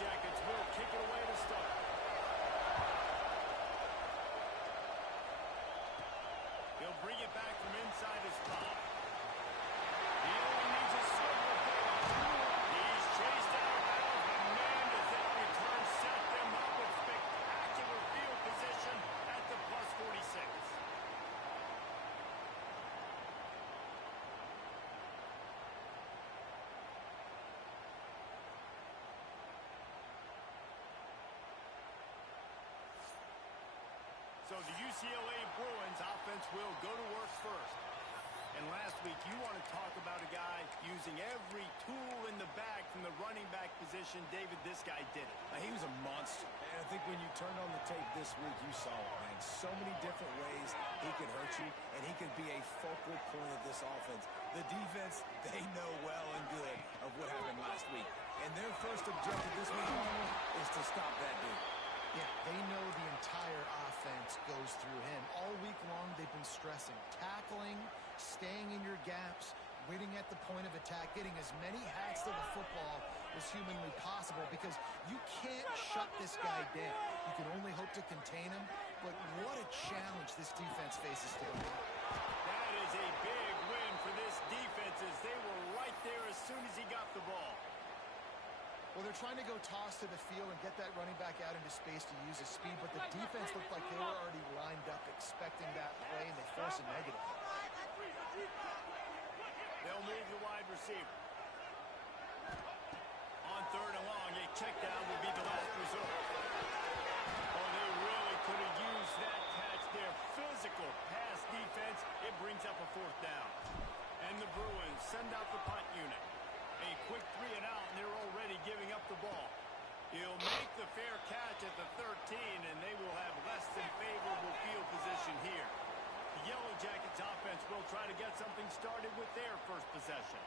Jackets will kick it away to start. He'll bring it back from inside his 5. He only needs a silver ball. He's chased out of bounds, but man, does that return set them up with spectacular field position at the plus 46. So the UCLA Bruins offense will go to work first. And last week, you want to talk about a guy using every tool in the bag from the running back position. David, this guy did it. He was a monster. And I think when you turned on the tape this week, you saw it, man. So many different ways he could hurt you, and he could be a focal point of this offense. The defense, they know well and good of what happened last week. And their first objective this week is to stop that dude. Yeah, they know the entire offense goes through him. All week long, they've been stressing tackling, staying in your gaps, winning at the point of attack, getting as many hacks to the football as humanly possible because you can't shut this guy down. You can only hope to contain him, but what a challenge this defense faces today. That is a big win for this defense as they were right there as soon as he got the ball. Well, they're trying to go toss to the field and get that running back out into space to use his speed, but the defense looked like they were already lined up expecting that play, and they force a negative. They'll move the wide receiver. On 3rd and long, a check down will be the last resort. Oh, they really could have used that catch there. Physical pass defense. It brings up a 4th down. And the Bruins send out the punt unit. A quick 3 and out, and they're already giving up the ball. He'll make the fair catch at the 13, and they will have less than favorable field position here. The Yellow Jackets offense will try to get something started with their first possession.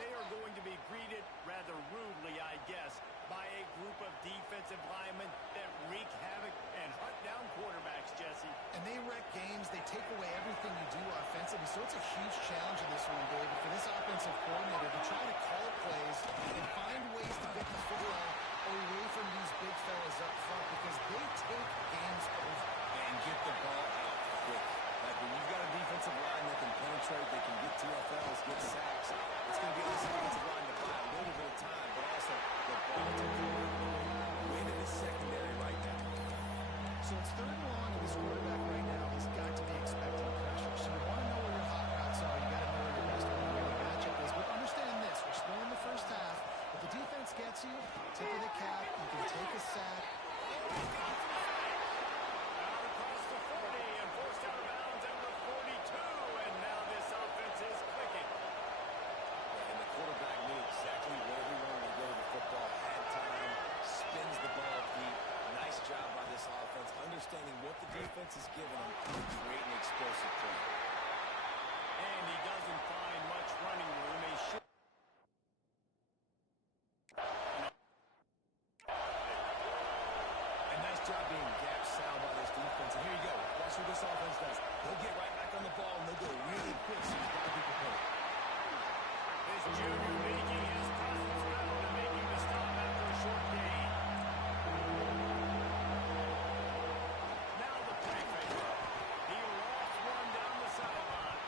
They are going to be greeted rather rudely, I guess, by a group of defensive linemen that wreak havoc and hunt down quarterbacks, Jesse. And they wreck games. They take away everything you do offensively. So it's a huge challenge in this one, David, for this offensive coordinator to try to call plays and find ways to get the football away from these big fellas up front because they take games over. And get the ball out quick. Like when you've got a defensive line that can penetrate, they can get TFLs, get sacks, it's going to be this offensive line to buy a little bit of time, but also the ball to win in the secondary right now. So it's 3rd and long, and this quarterback right now has got to be expecting pressure. So you want to know where your hot routes are. You got to know where your best one-on-one matchup is. But understand this: we're still in the first half. If the defense gets you, tip of the cap, you can take a sack. Out across the 40 and forced out of bounds at the 42, and now this offense is clicking. And the quarterback knew exactly where he wanted to go with the football. Had time, spins the ball deep. Nice job by this offense, understanding what the defense is giving them to create an explosive play. And he doesn't find much running room. A short nice job being gap sound by this defense. And here you go. Watch what this offense does. They'll get right back on the ball, and they'll go really quick, so you've got to be prepared. This junior making his presence known and making the stop after a short gain. Now the play fake. He lost one down the sideline.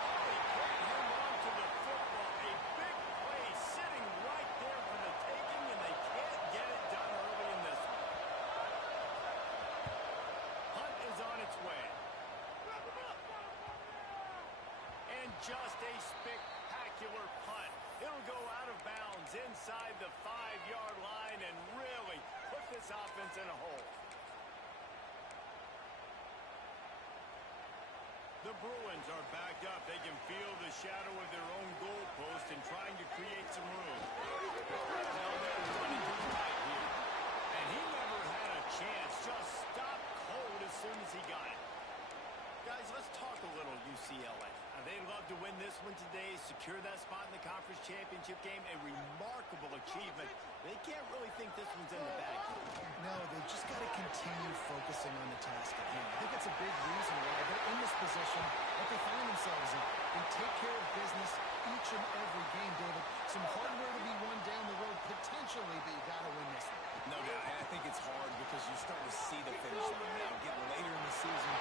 Oh, he couldn't hang on to the football. A big play sitting right there for the taking, and they can't get it done early in this one. Hunt is on its way. And just a spectacular punt. It'll go out of bounds inside the 5-yard line and really put this offense in a hole. The Bruins are backed up. They can feel the shadow of their own goalpost and trying to create some room. Now they're running to the right here. And he never had a chance. Just stopped cold as soon as he got it. Guys, let's talk a little UCLA. They love to win this one today, secure that spot in the conference championship game. A remarkable achievement. They can't really think this one's in the bag. No, they've just got to continue focusing focusing on the task at hand. I think it's a big reason why they're in this position that they find themselves in. They take care of business each and every game, David. Some hardware to be won down the road potentially, but you got to win this one. No doubt. I think it's hard because you're starting to see the finish line now. Getting later in the season.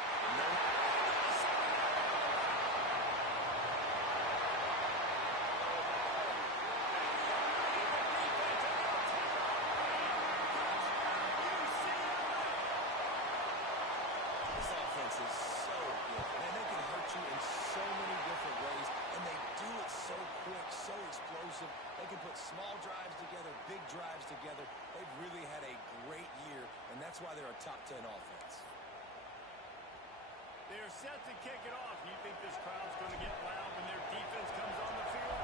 This offense is so good. Man, they can hurt you in so many different ways, and they do it so quick, so explosive. They can put small drives together, big drives together. They've really had a great year, and that's why they're a top 10 offense. They're set to kick it off. You think this crowd's going to get loud when their defense comes on the field?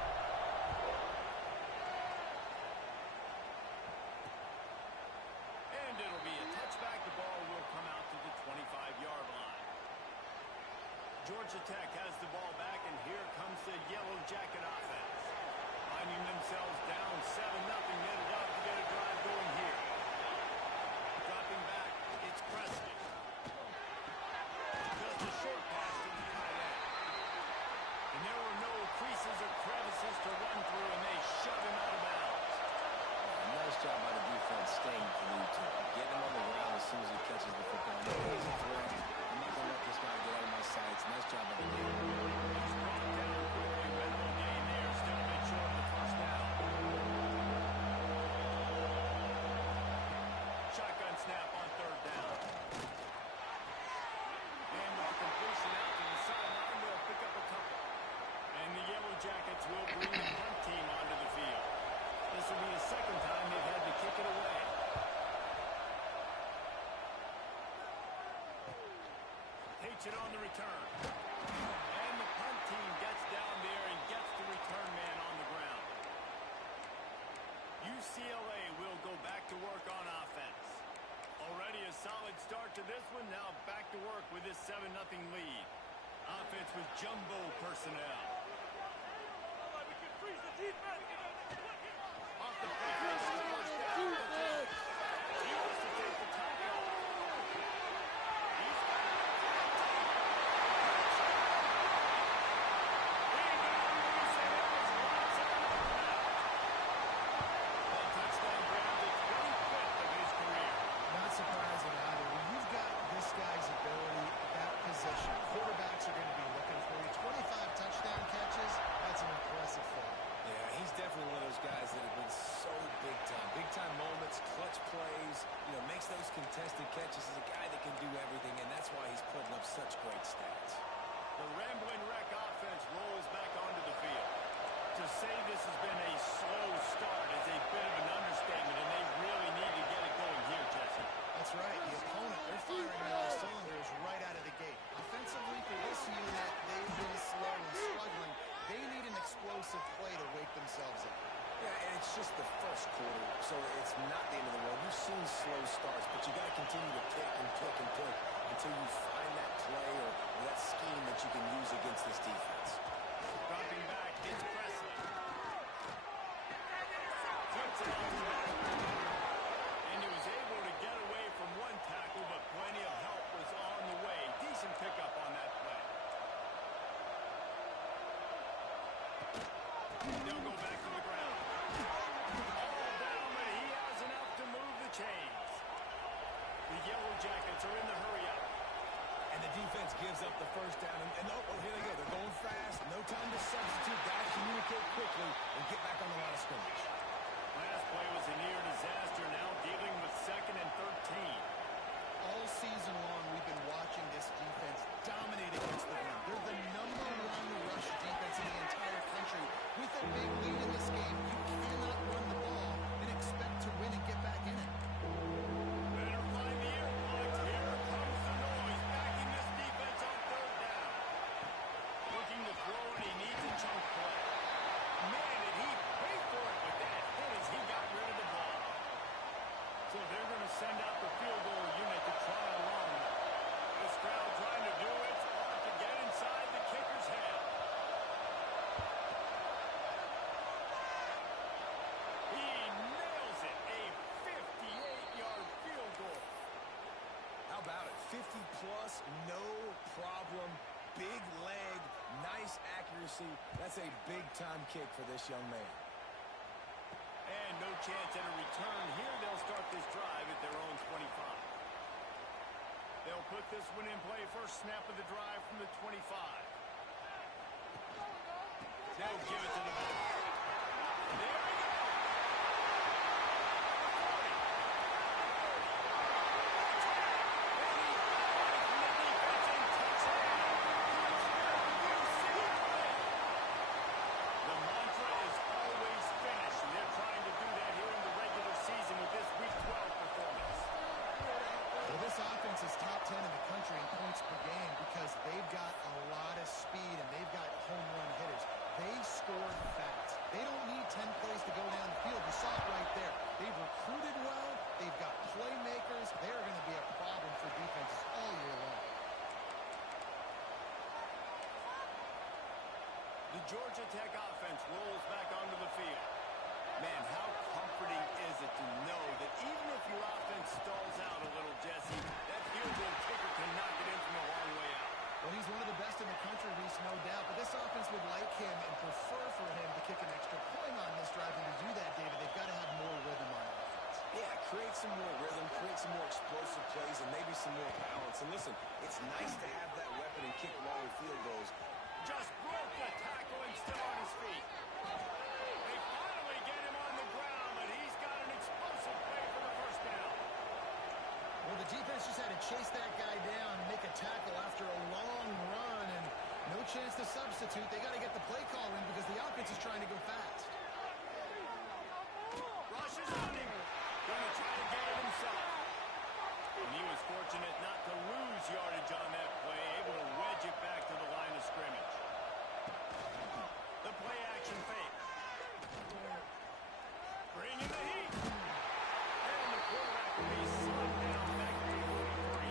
And it'll be a touchback. The ball will come out to the 25-yard line. Georgia Tech has the ball back, and here comes the Yellow Jacket offense. Finding themselves down 7-0. They'd love to get a drive going here. Dropping back, it's Presley. Just a short pass to the tight end. And there were no creases or crevices to run through, and they shove him out of bounds. Nice job by the defense staying glued to him. Getting him on the ground as soon as he catches the football. He's a threat. I'm not going to let this guy get out of my sights. Nice job by the defense. He's brought down quickly. Red gain there. Still a bit short of the first down. Shotgun snap on third down. And with the completion out to the sideline, they'll pick up a couple. And the Yellow Jackets will bring the punt team onto the field. This will be the second time they've had to kick it away. Takes it on the return. And the punt team gets down there and gets the return man on the ground. UCLA will go back to work on offense. Already a solid start to this one. Now back to work with this 7-0 lead. Offense with jumbo personnel. Off the play, first down. He wants to take the tackle. He's got it. Touchdown grab, the 25th of his career. Not surprising either. When you've got this guy's ability at that position, quarterbacks are going to be looking for you. 25 touchdown catches, that's an impressive thing. Yeah, he's definitely one of those guys that have been so big time. Big time moments, clutch plays, makes those contested catches. He's a guy that can do everything, and that's why he's putting up such great stats. The Ramblin' Wreck offense rolls back onto the field. To say this has been a slow start is a bit of an understatement, and they really need to get it going here, Jesse. That's right. The opponent, they're firing on all cylinders right out of the gate. Offensively, for this unit, they've been slow and struggling. They need an explosive play to wake themselves up. Yeah, and it's just the first quarter, so it's not the end of the world. You've seen slow starts, but you got to continue to pick and pick and pick until you find that play or that scheme that you can use against this defense. Dropping back, it's Presley. Flips it off to back. And he was able to get away from one tackle, but plenty of help was on the way. Decent pickup on that play. They'll go back to the ground. All down, but he has enough to move the chains. The Yellow Jackets are in the hurry-up. And the defense gives up the first down. And here they go. They're going fast. No time to substitute. Got to communicate quickly and get back on the line of scrimmage. Last play was a near disaster. Now dealing with 2nd and 13. All season long, we've been watching this defense dominate against the run. They're the #1 rush defense in the entire country. With a big lead in this game, you cannot run the ball and expect to win and get back in it. Better find the earplugs. Here comes the noise. Backing this defense on third down. Looking to throw, and he needs a chunk play. Man, did he pay for it with that hit as he got rid of the ball. So they're going to send out the field goal unit to try along. This crowd trying to do its part to get inside the kicker's head. He nails it. A 58-yard field goal. How about plus, no problem. Big leg, nice accuracy. That's a big-time kick for this young man. And no chance at a return here. They'll start this drive at their own 25. They'll put this one in play. First snap of the drive from the 25. They'll give it to the back. There we go. Is top 10 in the country in points per game because they've got a lot of speed and they've got home run hitters. They score fast. They don't need 10 plays to go down the field. You saw it right there. They've recruited well. They've got playmakers. They're going to be a problem for defenses all year long. The Georgia Tech offense rolls back onto the field. Man, how comforting is it to know that even if your offense stalls out a little, Jesse, that field goal kicker can knock it in from a long way out. Well, he's one of the best in the country, Reese, no doubt. But this offense would like him and prefer for him to kick an extra point on this drive. And to do that, David, they've got to have more rhythm on offense. Yeah, create some more rhythm, create some more explosive plays, and maybe some more balance. And listen, it's nice to have that weapon and kick long field goals. Just broke the tackle and still on his feet. They finally get him on the ground, but he's got an explosive play for the first down. Well, the defense just had to chase that guy down and make a tackle after a long run, and no chance to substitute. They got to get the play call in because the offense is trying to go fast. Rush is on him. Going to try to get it himself. And he was fortunate not to lose yardage on that play, able to wedge it back to the line of scrimmage. The play action fake. Bringing the heat. And the quarterback will be slowed down back to 43.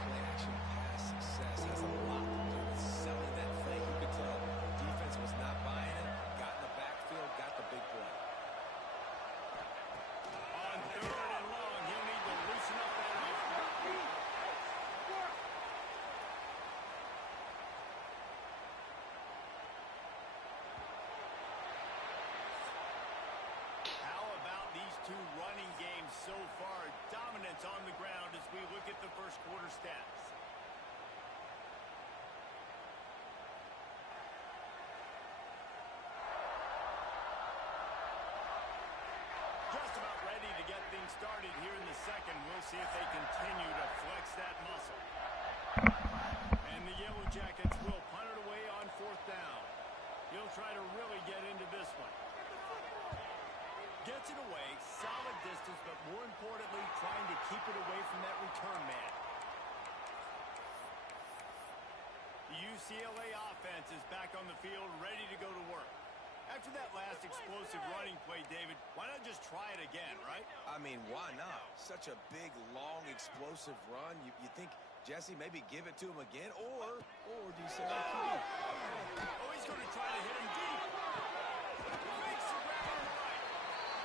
Play action pass success has a lot to do with selling that fake. You could tell defense was not buying it, got in the backfield, got the big play. On third and long, he'll need to loosen up that offense. How about these two running games so far? Dominance on the ground as we look at the first quarter stats. Just about ready to get things started here in the second. We'll see if they continue to flex that muscle. And the Yellow Jackets will punt it away on fourth down. He'll try to really get into this one. Gets it away, solid distance, but more importantly, trying to keep it away from that return man. The UCLA offense is back on the field, ready to go to work. After that last explosive running play, David, why not just try it again, right? I mean, why not? Such a big, long, explosive run. You think, Jesse, maybe give it to him again? Or do you say, Oh, he's going to try to hit him deep. Makes the grab on the right.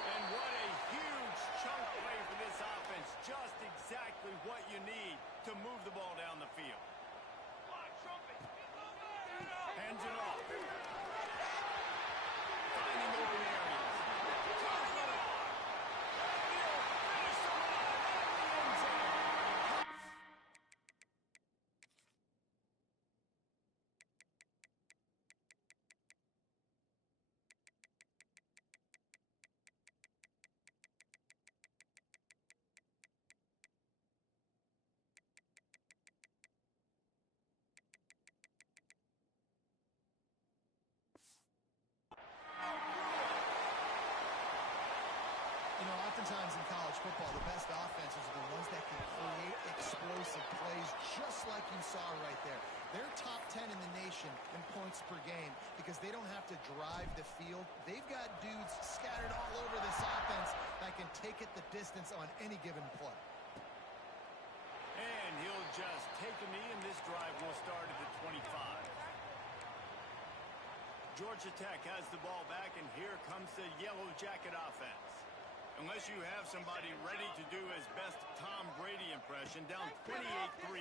And what a huge chunk play for this offense. Just exactly what you need to move the ball down the field. Hands it off. Finding open areas. Turning it on. And he'll finish the line in the end zone. You know, oftentimes in college football, the best offenses are the ones that can create explosive plays just like you saw right there. They're top 10 in the nation in points per game because they don't have to drive the field. They've got dudes scattered all over this offense that can take it the distance on any given play. And he'll just take a knee, and this drive will start at the 25. Georgia Tech has the ball back, and here comes the Yellow Jacket offense. Unless you have somebody ready to do his best Tom Brady impression, down 28-3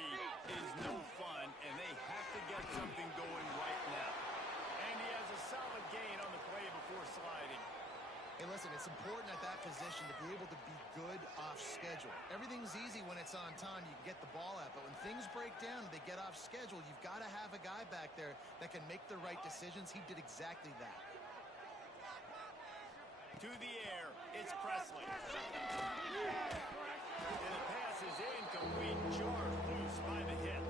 is no fun, and they have to get something going right now. And he has a solid gain on the play before sliding. Hey, listen, it's important at that position to be able to be good off schedule. Everything's easy when it's on time. You can get the ball out. But when things break down and they get off schedule, you've got to have a guy back there that can make the right decisions. He did exactly that. To the air, it's Presley. And the pass is incomplete, jarred loose by the hit.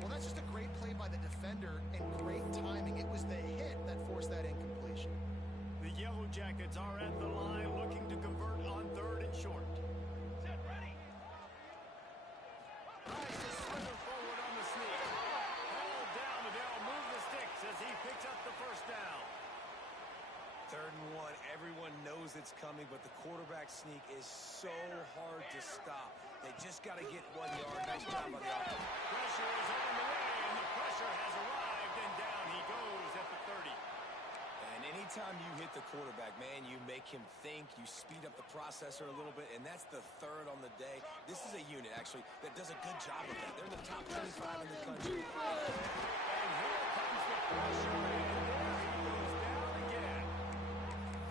Well, that's just a great play by the defender and great timing. It was the hit that forced that incompletion. The Yellow Jackets are at the line looking to convert on 3rd and short. Set ready. Tries to slither forward on the sneak. Hauled down, but they'll move the sticks as he picks up the first down. 3rd and 1. Everyone knows it's coming, but the quarterback sneak is so hard to stop. They just got to get 1 yard. Nice job by the offense. Pressure is on the way, and the pressure has arrived, and down he goes at the 30. And anytime you hit the quarterback, man, you make him think, you speed up the processor a little bit, and that's the 3rd on the day. This is a unit, actually, that does a good job of that. They're in the top 25 in the country. And here comes the pressure, and there he goes down again.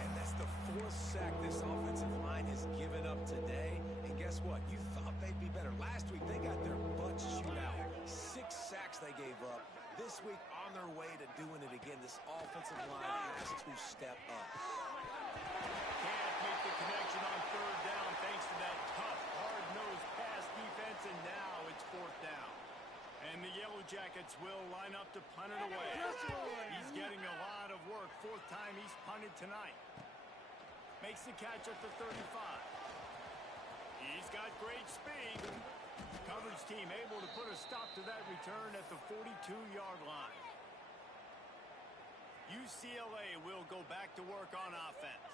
And that's the 4th sack this offensive line has given up today. And guess what? You thought they'd be better. Last week, they got their butts chewed out. 6 sacks they gave up. This week, on their way to doing it again, this offensive line has to step up. Can't make the connection on 3rd down thanks to that tough, hard-nosed pass defense, and now it's 4th down. And the Yellow Jackets will line up to punt it away. He's getting a lot of work. 4th time he's punted tonight. Makes the catch at the 35. He's got great speed. Coverage team able to put a stop to that return at the 42-yard line. UCLA will go back to work on offense.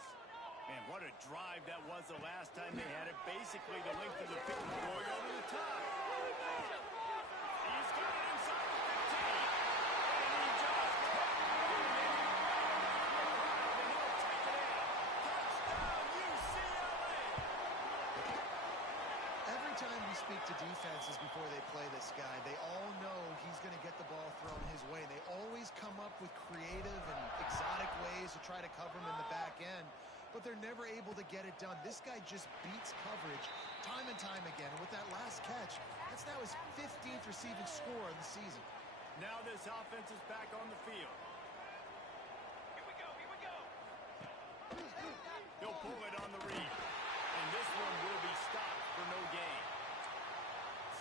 Man, what a drive that was the last time they had it. Basically the length of the field going over the top. He's got it inside the 15. And he just kept moving. And he'll take it in. Touchdown, UCLA! Every time we speak to defenses before they play this guy, they all know he's going to get the ball thrown his way. They always come up with creative and exotic ways to try to cover him in the back end, but they're never able to get it done. This guy just beats coverage time and time again. And with that last catch, that's now his 15th receiving score of the season. Now this offense is back on the field. Here we go. Here we go. He'll pull it on the read. And this one will be stopped for no gain.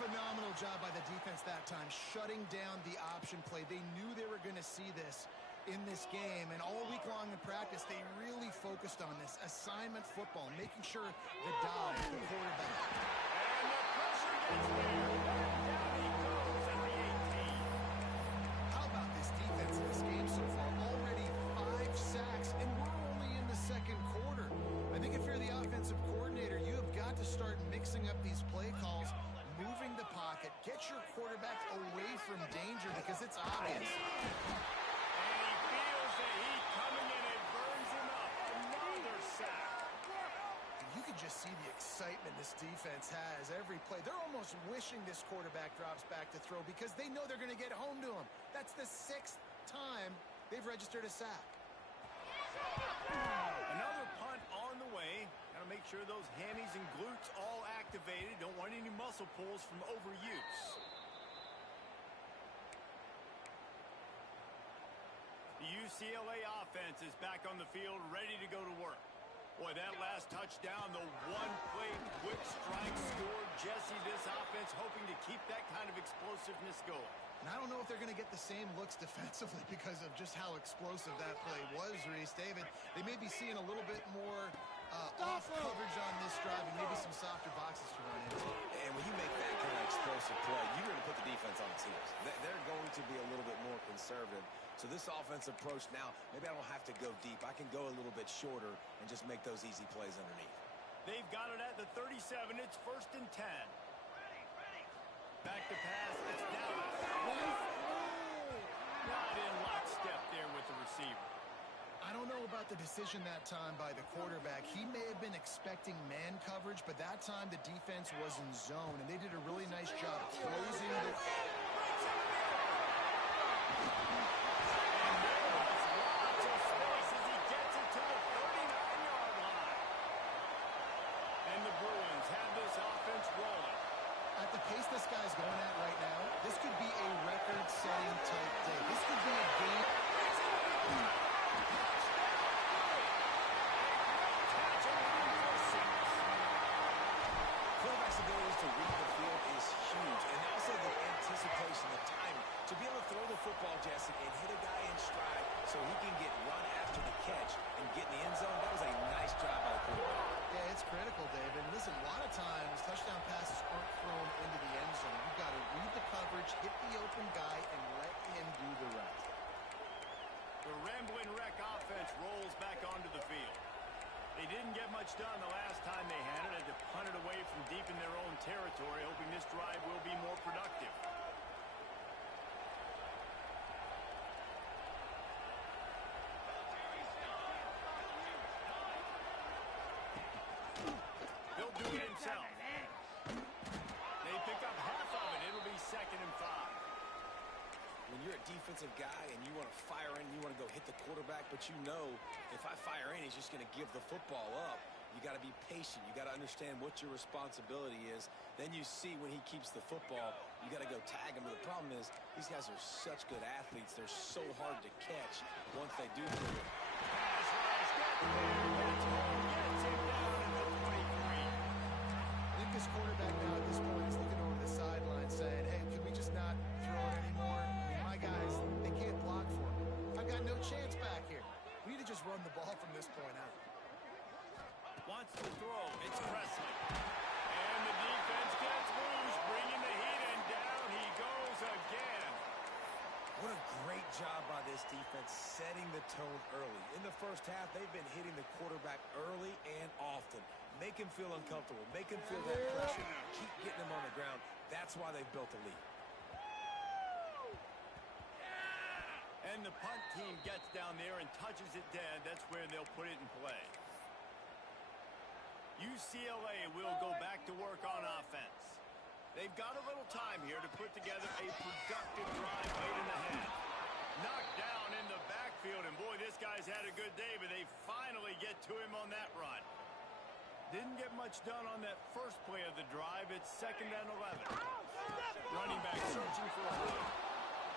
Phenomenal job by the defense that time, shutting down the option play. They knew they were going to see this in this game, and all week long in practice, they really focused on this assignment football, making sure the dive, the quarterback. And the pressure gets there. Down he goes at the 18. How about this defense in this game so far? Already 5 sacks, and we're only in the 2nd quarter. I think if you're the offensive coordinator, you have got to start mixing up these play calls, moving the pocket, get your quarterback away from danger because it's obvious. And he feels the heat coming in. It burns him up. Another sack. You can just see the excitement this defense has every play. They're almost wishing this quarterback drops back to throw because they know they're going to get home to him. That's the 6th time they've registered a sack. Another punt on the way. Got to make sure those hammies and glutes all activated. Don't want any muscle pulls from overuse. The UCLA offense is back on the field, ready to go to work. Boy, that last touchdown, the one-play quick strike score. Jesse, this offense hoping to keep that kind of explosiveness going. And I don't know if they're going to get the same looks defensively because of just how explosive that play was, Reese. David, they may be seeing a little bit more off coverage on this drive and maybe some softer boxes to run into. And when you make that kind of explosive play, you're going to put the defense on its heels. They're going to be a little bit more conservative. So this offensive approach now, maybe I don't have to go deep. I can go a little bit shorter and just make those easy plays underneath. They've got it at the 37. It's 1st and 10. Back to pass. It's down. Not in lockstep there with the receiver. I don't know about the decision that time by the quarterback. He may have been expecting man coverage, but that time the defense was in zone, and they did a really nice job closing the... At the pace this guy's going at right now, this could be a record-setting type day. This could be a game. Quarterback's ability to read the field is huge, and also the anticipation, the timing. To be able to throw the football, Jesse, and hit a guy in stride so he can get run after the catch and get in the end zone, that was a nice job by the quarterback. Yeah, it's critical, David. Listen, a lot of times touchdown passes aren't thrown into the end zone. You've got to read the coverage, hit the open guy, and let him do the rest. The rambling wreck offense rolls back onto the field. They didn't get much done the last time they had it. Had to punt it away from deep in their own territory, hoping this drive will be more productive. He'll do it himself. They pick up half of it. It'll be 2nd and 5. When you're a defensive guy and you want to fire in, you want to go hit the quarterback, but you know if I fire in, he's just going to give the football up. You got to be patient. You got to understand what your responsibility is. Then you see when he keeps the football, you got to go tag him. But the problem is these guys are such good athletes. They're so hard to catch once they do throw it. Pass rush. Gets him down at the 23. I think this quarterback now at this point is looking over the sideline saying, hey, can we just not throw it anymore? I mean, my guys, they can't block for me. I've got no chance back here. We need to just run the ball from this point out. Wants to throw. It's Presley. And the defense gets loose, bringing the heat, and down he goes again. What a great job by this defense setting the tone early. In the first half, they've been hitting the quarterback early and often. Make him feel uncomfortable. Make him feel that pressure. Keep getting him on the ground. That's why they've built a lead. And the punt team gets down there and touches it dead. That's where they'll put it in play. UCLA will go back to work on offense. They've got a little time here to put together a productive drive late in the half. Knocked down in the backfield, and boy, this guy's had a good day, but they finally get to him on that run. Didn't get much done on that first play of the drive. It's 2nd and 11. Running back searching for a hole.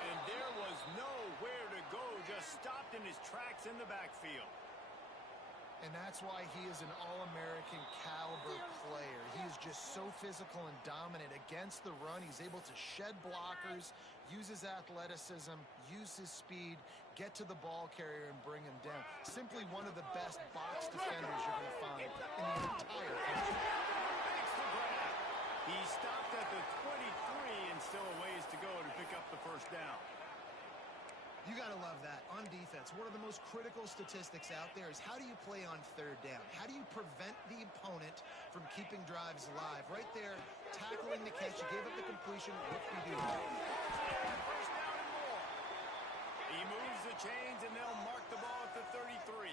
And there was nowhere to go, just stopped in his tracks in the backfield. And that's why he is an All-American caliber player. He is just so physical and dominant against the run. He's able to shed blockers, use his athleticism, use his speed, get to the ball carrier and bring him down. Simply one of the best box defenders you're going to find in the entire country. He stopped at the 23 and still a ways to go to pick up the first down. You got to love that. On defense, one of the most critical statistics out there is how do you play on 3rd down? How do you prevent the opponent from keeping drives alive? Right there, tackling the catch. You gave up the completion. What do you do? First down and more. He moves the chains, and they'll mark the ball at the 33.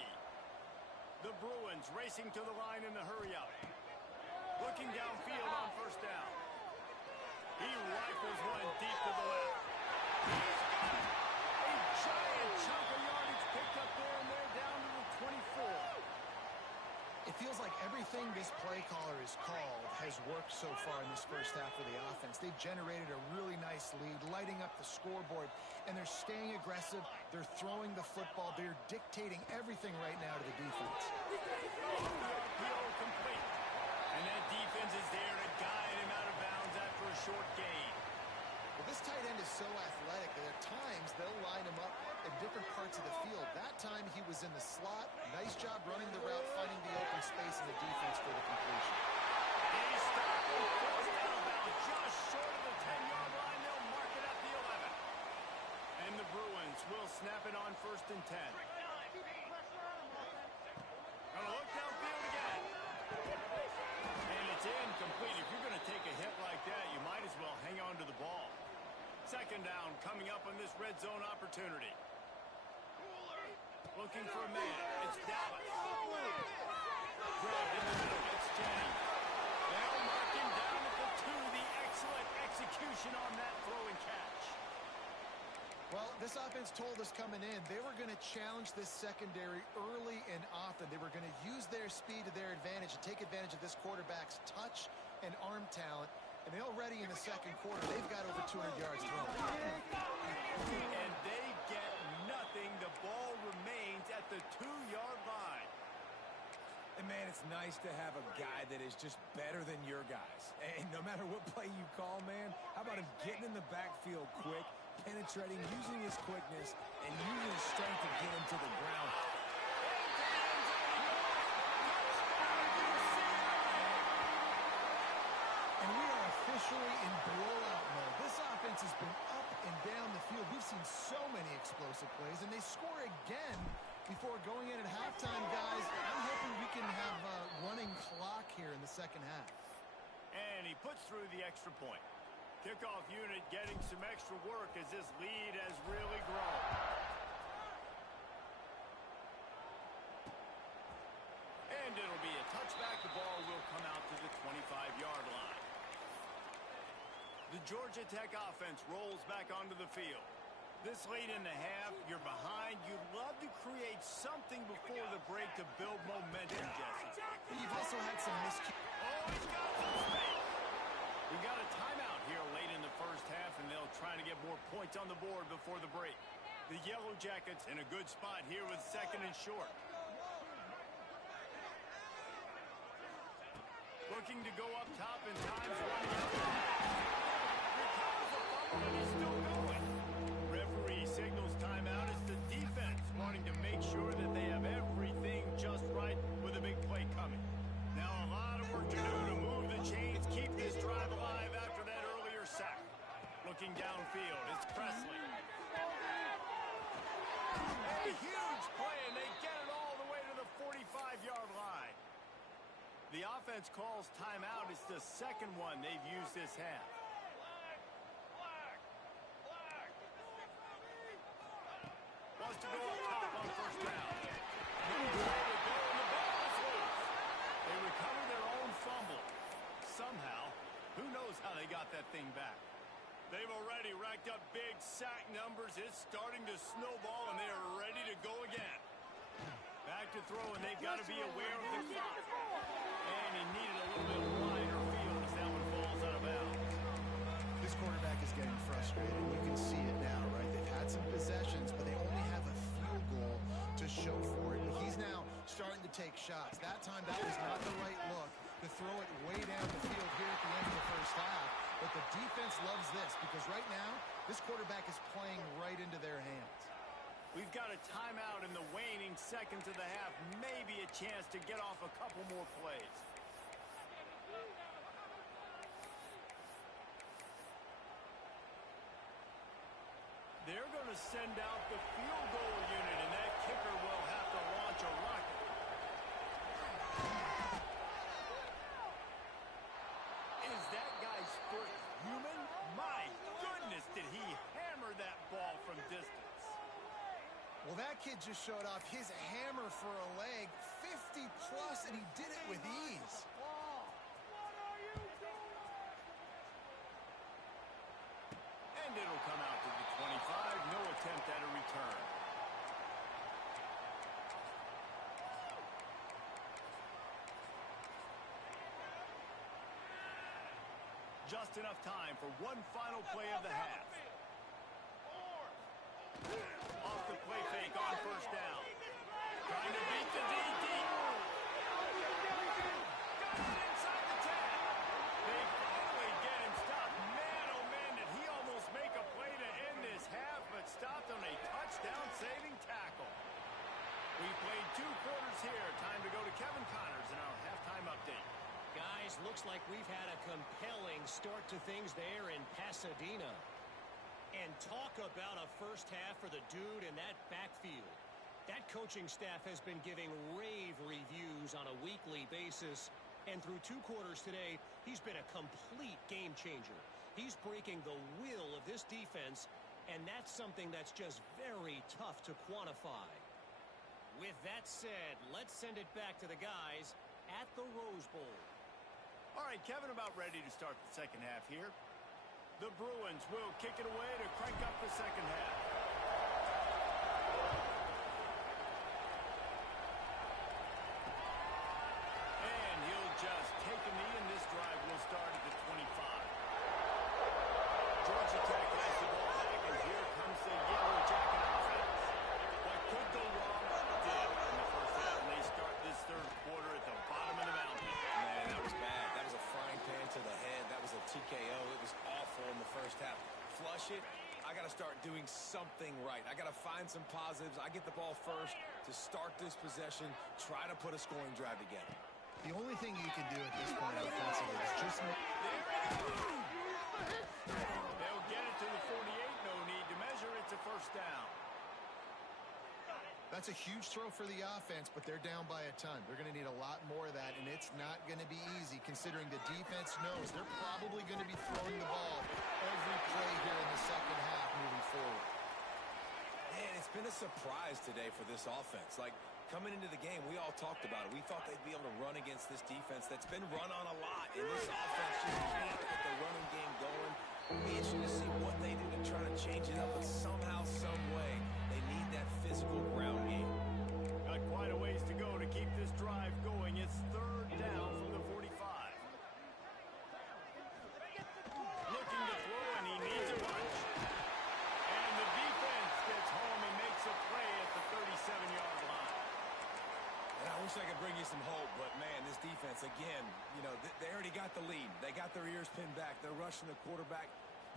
The Bruins racing to the line in the hurry-up. Looking downfield on first down. He rifles one deep to the left. He's got it. A giant chunk of yardage picked up there, and they're down to the 24. It feels like everything this play caller has called has worked so far in this first half of the offense. They've generated a really nice lead, lighting up the scoreboard, and they're staying aggressive. They're throwing the football. They're dictating everything right now to the defense. RPO complete. And that defense is there to guide him out of bounds after a short gain. Well, this tight end is so athletic that at times they'll line him up in different parts of the field. That time he was in the slot. Nice job running the route, finding the open space in the defense for the completion. He's stopped and forced out of bounds just short of the 10-yard line. They'll mark it at the 11. And the Bruins will snap it on 1st and 10. Gonna look downfield again. And it's incomplete. If you're gonna take a hit like that, you might as well hang on to the ball. 2nd down coming up on this red zone opportunity. Looking for a man. It's Dallas. Grabbed in the middle. It's James. They'll mark him down at the 2. The excellent execution on that throw and catch. Well, this offense told us coming in they were going to challenge this secondary early and often. They were going to use their speed to their advantage and take advantage of this quarterback's touch and arm talent. And they already in the second quarter, they've got over 200 yards thrown. And they get nothing. The ball remains at the 2-yard line. And, man, it's nice to have a guy that is just better than your guys. And no matter what play you call, man, how about him getting in the backfield quick, penetrating, using his quickness, and using his strength to get him to the ground. And we are officially in blowout mode. This offense has been up and down the field. We've seen so many explosive plays, and they score again before going in at halftime, guys. I'm hoping we can have a running clock here in the second half. And he puts through the extra point. Kickoff unit getting some extra work as this lead has really grown. And it'll be a touchback. The ball will come out to the 25-yard line. The Georgia Tech offense rolls back onto the field. This late in the half, you're behind. You'd love to create something before the break to build momentum, Jesse. You've also had some miscues. Oh, he's got some space. We got a timeout here late in the first half, and they'll try to get more points on the board before the break. The Yellow Jackets in a good spot here with 2nd and short. Looking to go up top, and time's running out. Recovers the fumble, and he's still going. Referee signals timeout as the defense wanting to make sure that they have everything just right with a big play coming. Now a lot of work to do to move the chains, keep this drive alive after that earlier sack. Looking downfield, it's Presley. A huge play, and they get it all the way to the 45-yard line. The offense calls timeout. It's the second one they've used this half. Wants to go up top on first down. Moves way to go, and the ball is loose. They recover their own fumble. Somehow, who knows how they got that thing back. They've already racked up big sack numbers. It's starting to snowball, and they are ready to go again. Back to throw, and they've got to be aware of the clock. And he needed a little bit wider field as that one falls out of bounds. This quarterback is getting frustrated. You can see it now, right? They've had some possessions, but they only have a field goal to show for it. And he's now starting to take shots. That time, that was not the right look to throw it way down the field here at the end of the first half. But the defense loves this because right now, this quarterback is playing right into their hands. We've got a timeout in the waning seconds of the half. Maybe a chance to get off a couple more plays. They're going to send out the field goal unit, and that kicker will have to launch a rocket. Is that guy's foot human? My goodness, did he hammer that ball from distance. Well, that kid just showed off his hammer for a leg, 50-plus, and he did it with ease. And it'll come out to the 25. No attempt at a return. Just enough time for one final play of the half. Off the play fake on first down. Trying to beat the DD. Got it inside the 10. They finally get him stopped. Man, oh man, did he almost make a play to end this half, but stopped on a touchdown-saving tackle. We played 2 quarters here. Time to go to Kevin Connors in our halftime update. Guys, looks like we've had a compelling start to things there in Pasadena. And talk about a first half for the dude in that backfield. That coaching staff has been giving rave reviews on a weekly basis. And through 2 quarters today, he's been a complete game changer. He's breaking the will of this defense, and that's something that's just very tough to quantify. With that said, let's send it back to the guys at the Rose Bowl. All right, Kevin, about ready to start the second half here. The Bruins will kick it away to crank up the second half. And he'll just take a knee, and this drive will start at the 25. Georgia Tech has the ball back, and here comes the Yellow Jacket offense. What could go wrong did in the first half, and they start this third quarter at the bottom of the mountain. Man, that was bad. That was a frying pan to the head. That was a TKO. It was awful in the first half. Flush it. I got to start doing something right. I got to find some positives. I get the ball first to start this possession, try to put a scoring drive together. The only thing you can do at this point offensively is just... They'll get it to the 48. No need to measure. It's a first down. That's a huge throw for the offense, but they're down by a ton. They're going to need a lot more of that, and it's not going to be easy considering the defense knows they're probably going to be throwing the ball every play here in the second half moving forward. Man, it's been a surprise today for this offense. Like, coming into the game, we all talked about it. We thought they'd be able to run against this defense that's been run on a lot, and this offense just can't get the running game going. Be interesting to see what they do to try to change it up, but somehow, some way, they need that physical ground game. Got quite a ways to go to keep this drive going. It's third down from the 45. Looking to throw, and he needs a bunch. And the defense gets home and makes a play at the 37-yard line. And I wish I could bring you some hope, but, man, this defense, again, you know, they already got the lead. They got their ears pinned back. They're rushing the quarterback.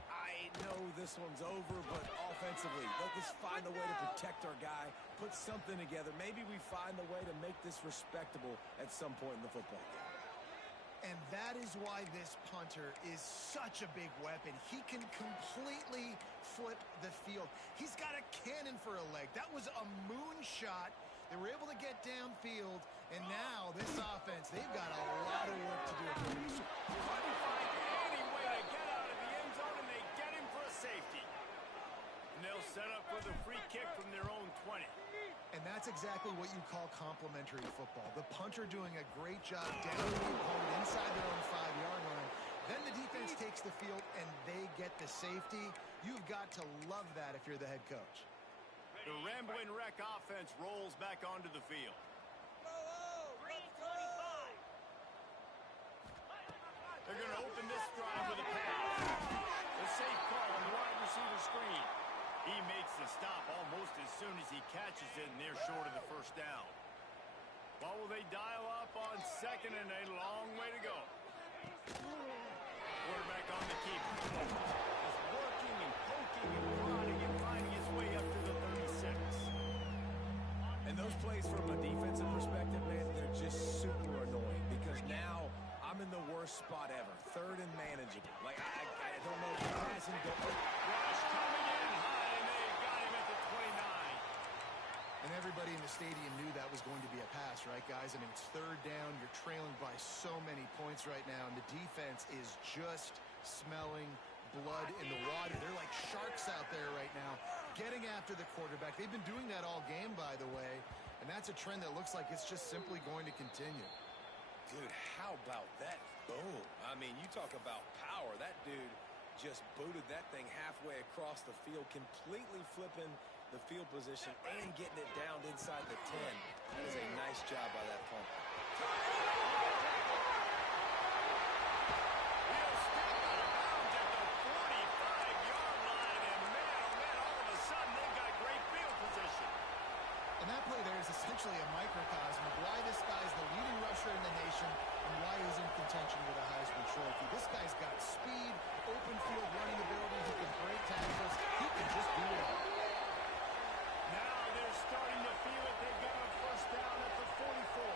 I know this one's over, but offensively, let us find a way to protect our guy, put something together. Maybe we find a way to make this respectable at some point in the football game. And that is why this punter is such a big weapon. He can completely flip the field. He's got a cannon for a leg. That was a moonshot. They were able to get downfield, and now this offense, they've got a lot of work to do. Couldn't find any way to get out of the end zone, and they get him for a safety. And they'll set up for the free kick from their own 20. And that's exactly what you call complementary football. The punter doing a great job down the opponent inside their own 5-yard line. Then the defense takes the field, and they get the safety. You've got to love that if you're the head coach. The Ramblin' Wreck offense rolls back onto the field. They're going to open this drive with a pass. A safe call on the wide receiver screen. He makes the stop almost as soon as he catches it, and they're short of the first down. What will they dial up on second, and a long way to go? Quarterback on the keeper. Just working and poking and prodding and finding his way up to the 36. And those plays from a defensive perspective, man, they're just super annoying because now I'm in the worst spot ever. Third and manageable. Like, I don't know if he hasn't got it. Rush coming in high, and they got him at the 29. And everybody in the stadium knew that was going to be a pass, right, guys? I mean, it's third down. You're trailing by so many points right now, and the defense is just smelling blood in the water. They're like sharks out there right now, getting after the quarterback. They've been doing that all game, by the way, and that's a trend that looks like it's just simply going to continue. Dude, how about that boom? I mean, you talk about power. That dude just booted that thing halfway across the field, completely flipping the field position and getting it down inside the 10. That is a nice job by that punter. He'll step out of bounds at the 45-yard line, and man, oh man, all of a sudden they've got great field position. And that play there is essentially a microcosm of why this guy's the leading rusher in the nation and why he's in contention with a Heisman Trophy. This guy's got speed, open field running ability, he can break tackles, he can just do it all. Now they're starting to feel it. They've got a first down at the 44.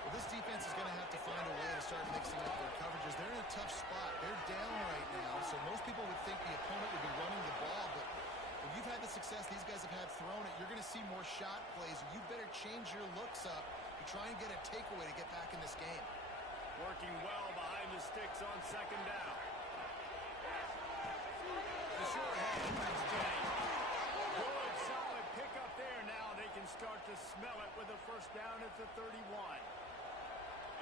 Well, this defense is going to have to find a way to start mixing up their coverages. They're in a tough spot. They're down right now, so most people would think the opponent would be running the ball, but when you've had the success these guys have had throwing it, you're going to see more shot plays. You better change your looks up to try and get a takeaway to get back in this game. Working well behind the sticks on second down. The short hand. That's Jennings. Good, solid pickup there. Now they can Bruins start to smell it with a first down at the 31.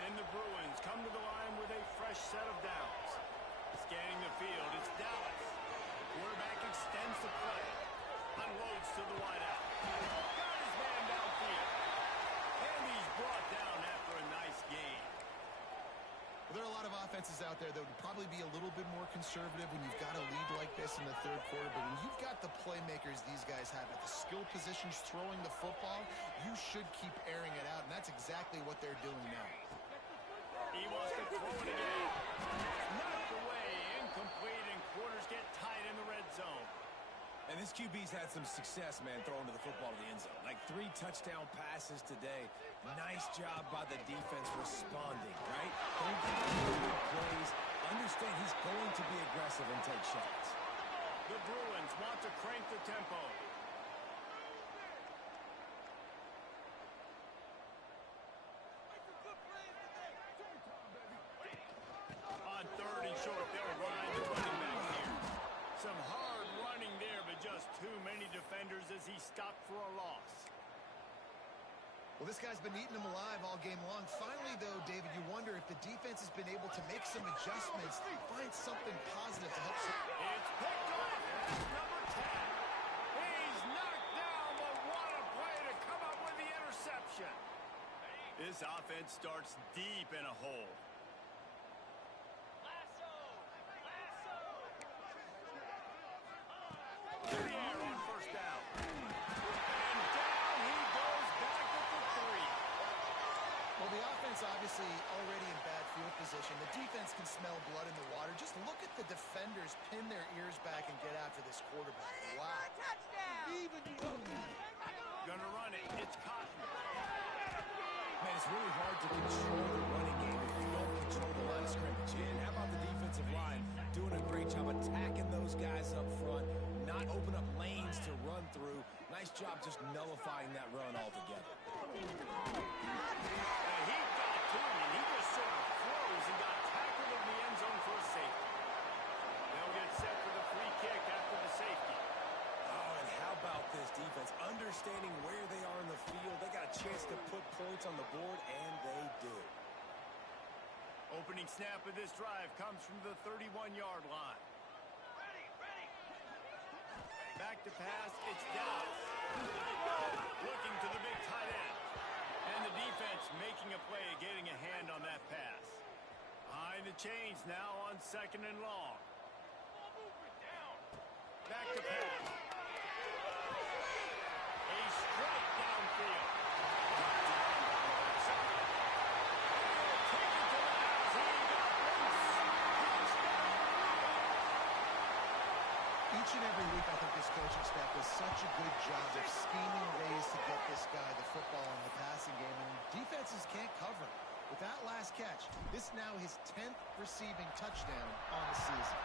And the Bruins come to the line with a fresh set of downs. Scanning the field, it's Dallas. Quarterback extends the play. Unloads to the wideout. Got his man downfield. And he's brought down after a nice gain. Well, there are a lot of offenses out there that would probably be a little bit more conservative when you've got a lead like this in the third quarter. But when you've got the playmakers these guys have at the skill positions throwing the football, you should keep airing it out. And that's exactly what they're doing now. He wants to throw it again. Knocked away, incomplete, and quarters get tight in the red zone. And this QB's had some success, man, throwing to the football to the end zone. Like 3 touchdown passes today. Nice job by the defense responding, right? Don't give him good plays. Understand he's going to be aggressive and take shots. The Bruins want to crank the tempo. On third and short, they'll ride the running back here. Some hard running there, but just too many defenders as he stopped for a loss. Well, this guy's been eating him alive all game long. Finally, though, David, you wonder if the defense has been able to make some adjustments, find something positive to help. It's picked off. That's number 10. He's knocked down, but what a play to come up with the interception. This offense starts deep in a hole. To the air on first down. And down he goes back at the 3. Well, the offense obviously already in bad field position. The defense can smell blood in the water. Just look at the defenders pin their ears back and get after this quarterback. Wow. Gonna run it. It's Cotton. Man, it's really hard to control the running game if you don't control the line of scrimmage. And how about the defensive line doing a great job attacking those guys up front, not open up lanes to run through. Nice job just nullifying that run altogether. And he got to him, and he just sort of froze and got tackled in the end zone for a safety. They'll get set for the free kick after the safety. Oh, and how about this defense? Understanding where they are in the field. They got a chance to put points on the board, and they do. Opening snap of this drive comes from the 31-yard line. Back to pass, it's Dallas. Looking to the big tight end. And the defense making a play, getting a hand on that pass. Behind the chains now on second and long. Back to pass. A straight downfield. Each and every week, I think this coaching staff does such a good job of scheming ways to get this guy the football in the passing game, and defenses can't cover. With that last catch, this now his 10th receiving touchdown on the season.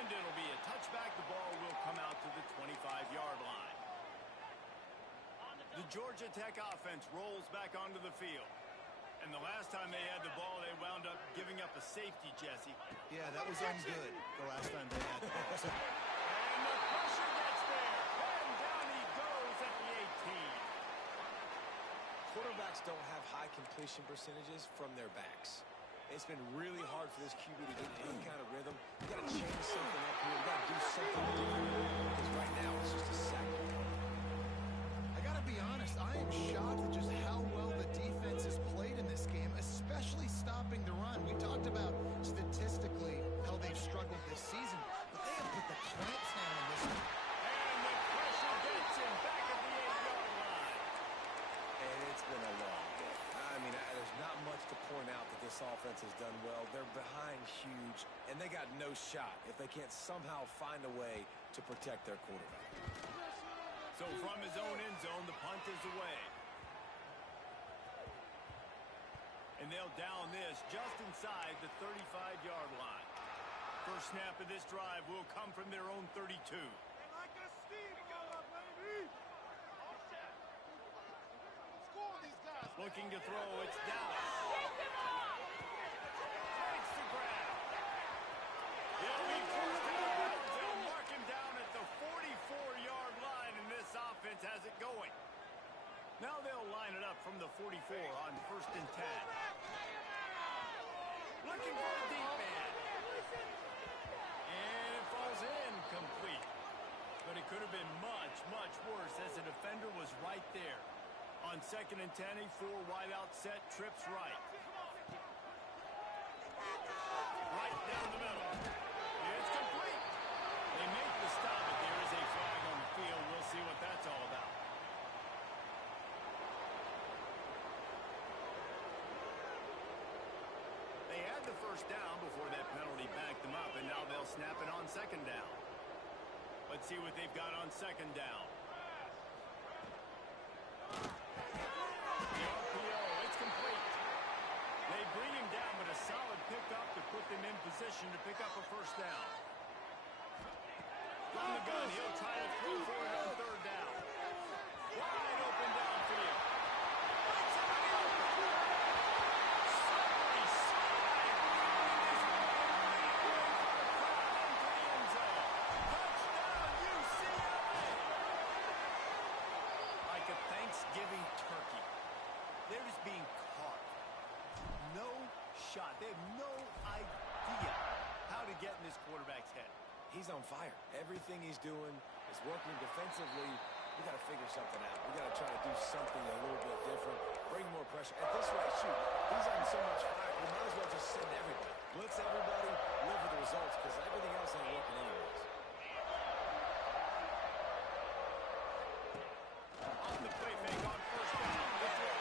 And it'll be a touchback. The ball will come out to the 25-yard line. The Georgia Tech offense rolls back onto the field. And the last time they had the ball, they wound up giving up a safety, Jesse. Yeah, that was ungood the last time they had the ball. And the pressure gets there. And down he goes at the 18. Quarterbacks don't have high completion percentages from their backs. It's been really hard for this QB to get any kind of rhythm. You got to change something up here. You got to do something different. Because right now it's just a sack. I got to be honest, I am shocked at just how well the defense has played in this game, especially stopping the run. We talked about statistically how they've struggled this season, but they have put the clamps down on this one. And the pressure gets him back at the 8-yard line. And it's been a long day. I mean, there's not much to point out that this offense has done well. They're behind huge, and they got no shot if they can't somehow find a way to protect their quarterback. So from his own end zone, the punt is away. And they'll down this just inside the 35-yard line. First snap of this drive will come from their own 32. Looking to throw, it's Dallas. Takes the grab. He'll be forced to go. They'll mark him down at the 40. from the 44 on 1st and 10. Looking for a deep man. And it falls incomplete. But it could have been much, much worse as the defender was right there. On 2nd and 10, a 4-wideout set, trips right. Right down the middle. It's complete. They make the stop, but there is a flag on the field. We'll see what that's all about. They had the first down before that penalty backed them up, and now they'll snap it on 2nd down. Let's see what they've got on 2nd down. The RPO, it's complete. They bring him down, but a solid pickup to put them in position to pick up a first down. From the gun, he'll try to throw for it on 3rd down. Wide open downfield. Breaks it wide open. Somebody slide. Into the end zone. Touchdown, UCLA. Like a Thanksgiving turkey. They're just being caught. No shot. They have no idea how to get in this quarterback's head. He's on fire. Everything he's doing is working defensively. We got to figure something out. We got to try to do something a little bit different. Bring more pressure. At this rate, shoot, he's on so much fire. We might as well just send everybody. Blitz everybody, live with the results, because everything else ain't working anyways. On the play fake on 1st down. The throw.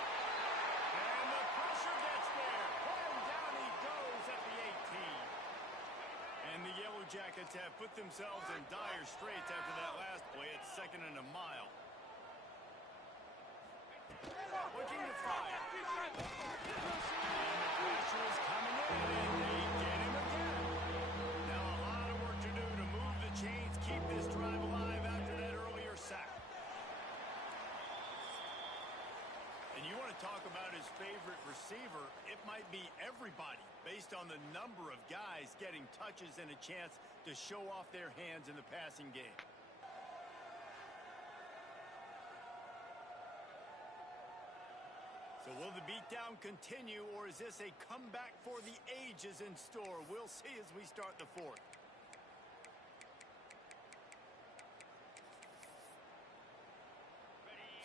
And the pressure gets there. And down he goes at the 18. And the Yellow Jackets have put themselves in dire straits after that last play. It's 2nd and a mile. Looking to fire. And the pressure is coming in, and they get him again. Now a lot of work to do to move the chains, keep this drive alive after that earlier sack. And you want to talk about his favorite receiver, it might be everybody based on the number of guys getting touches and a chance to show off their hands in the passing game. So will the beatdown continue, or is this a comeback for the ages in store? We'll see as we start the 4th.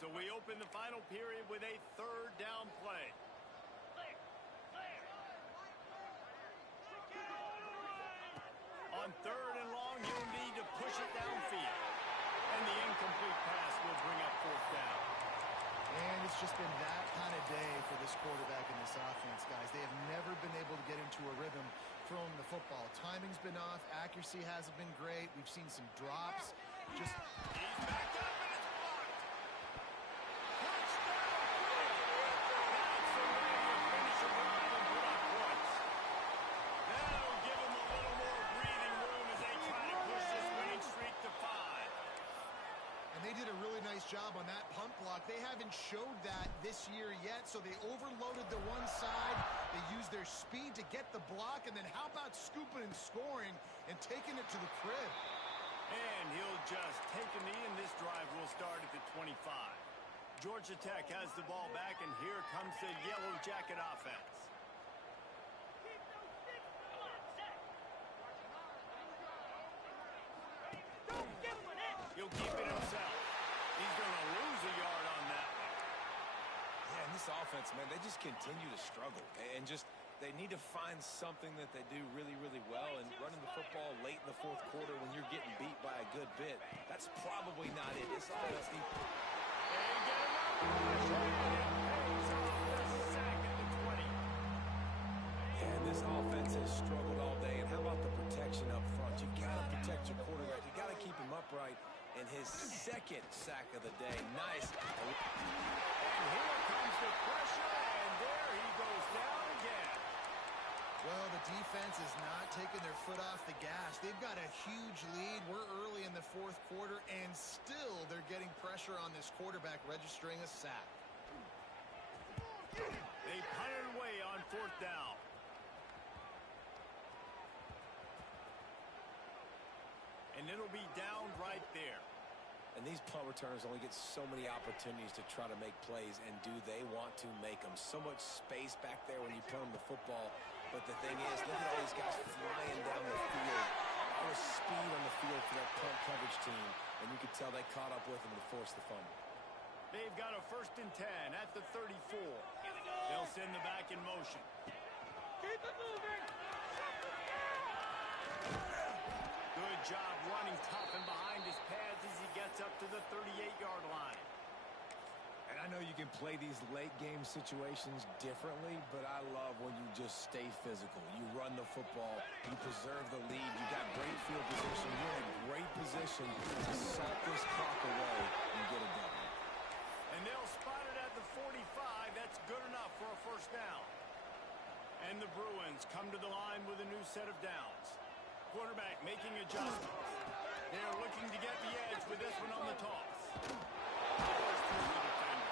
So we open the final period with a 3rd down play. On 3rd and long, you'll need to push it downfield. And the incomplete pass will bring up 4th down. And it's just been that kind of day for this quarterback and this offense, guys. They have never been able to get into a rhythm throwing the football. Timing's been off. Accuracy hasn't been great. We've seen some drops. He's backed up and it's blocked. Touchdown! That's the way you finish a drive and put up points. That'll give them a little more breathing room as they try to push this winning streak to 5. And they did a really nice job on that punt block. They haven't showed that this year yet, so they overloaded the one side. They used their speed to get the block, and then how about scooping and scoring and taking it to the crib? And he'll just take a knee, and this drive will start at the 25. Georgia Tech has the ball back, and here comes the Yellow Jacket offense. He'll keep it himself. He's going to lose a yard on that one. Yeah, and this offense, man, they just continue to struggle. And just, they need to find something that they do really, really well. And running the football late in the 4th quarter when you're getting beat by a good bit, that's probably not it. This offense needs... They get him up. And it pays off the sack at the 20. Yeah, and this offense has struggled all day. And how about the protection up front? You got to protect your quarterback. You got to keep him upright. And his 2nd sack of the day. Nice. And here comes the pressure, and there he goes down again. Well, the defense is not taking their foot off the gas. They've got a huge lead. We're early in the 4th quarter, and still they're getting pressure on this quarterback, registering a sack. They punted away on 4th down. And it'll be down right there. And these punt returners only get so many opportunities to try to make plays, and do they want to make them? So much space back there when you punt them the football. But the thing is, look at all these guys flying down the field. All the speed on the field for that punt coverage team. And you could tell they caught up with them to force the fumble. They've got a 1st and 10 at the 34. They'll send the back in motion. Keep it moving. Good job running tough and behind his pads as he gets up to the 38-yard line. And I know you can play these late-game situations differently, but I love when you just stay physical. You run the football, you preserve the lead, you got great field position, you're in a great position to salt this clock away and get it done. And they'll spot it at the 45. That's good enough for a 1st down. And the Bruins come to the line with a new set of downs. Quarterback making adjustments. They're looking to get the edge with this one on the toss. Powers through the defender.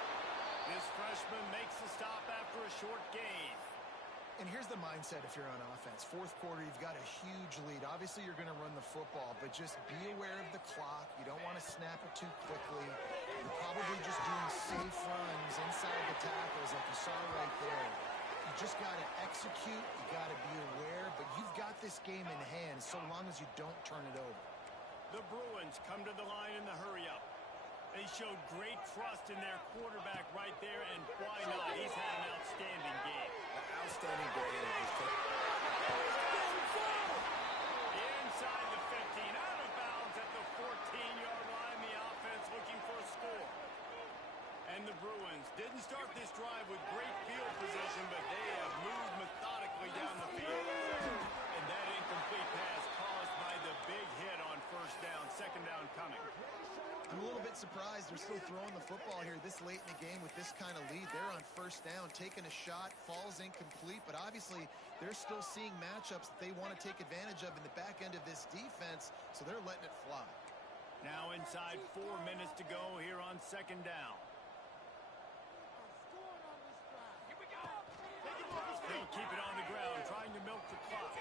This freshman makes the stop after a short gain. And here's the mindset if you're on offense. 4th quarter, you've got a huge lead. Obviously, you're going to run the football, but just be aware of the clock. You don't want to snap it too quickly. You're probably just doing safe runs inside the tackles like you saw right there. You just got to execute. You got to be aware, but you've got this game in hand so long as you don't turn it over. The Bruins come to the line in the hurry-up. They showed great trust in their quarterback right there, and why not? He's had an outstanding game. Outstanding game. Inside the 15, out of bounds at the 14-yard line. The offense looking for a score. And the Bruins didn't start this drive with great field position, but they have moved methodically down the field. And that incomplete pass caused by the big hit on 1st down, 2nd down coming. I'm a little bit surprised they're still throwing the football here this late in the game with this kind of lead. They're on 1st down, taking a shot, falls incomplete, but obviously they're still seeing matchups that they want to take advantage of in the back end of this defense, so they're letting it fly. Now inside 4 minutes to go here on 2nd down. Here we go. They'll keep it on the ground, trying to milk the clock.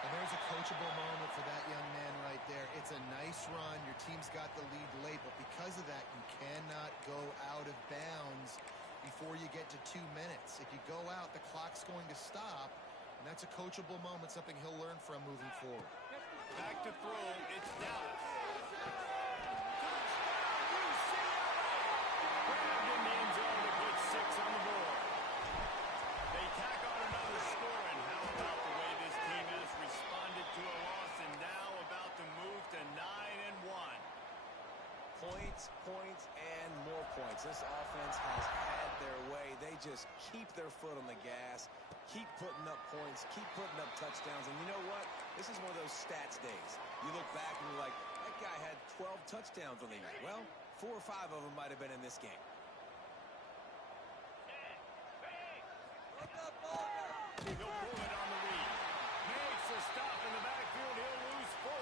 And there's a coachable moment for that young man right there. It's a nice run. Your team's got the lead late, but because of that, you cannot go out of bounds before you get to 2 minutes. If you go out, the clock's going to stop, and that's a coachable moment, something he'll learn from moving forward. Back to throw, it's Dallas. Grabbed in the end zone to put 6 on the board. They tack on another score, and how about the way this team has responded to a loss, and now about to move to 9-1. Points, and more points. This offense has had their way. They just keep their foot on the gas, keep putting up points, keep putting up touchdowns. And you know what? This is one of those stats days. You look back and you're like, that guy had 12 touchdowns on the year. Well, 4 or 5 of them might have been in this game. He'll pull it on the read. Makes a stop in the backfield. He'll lose 4.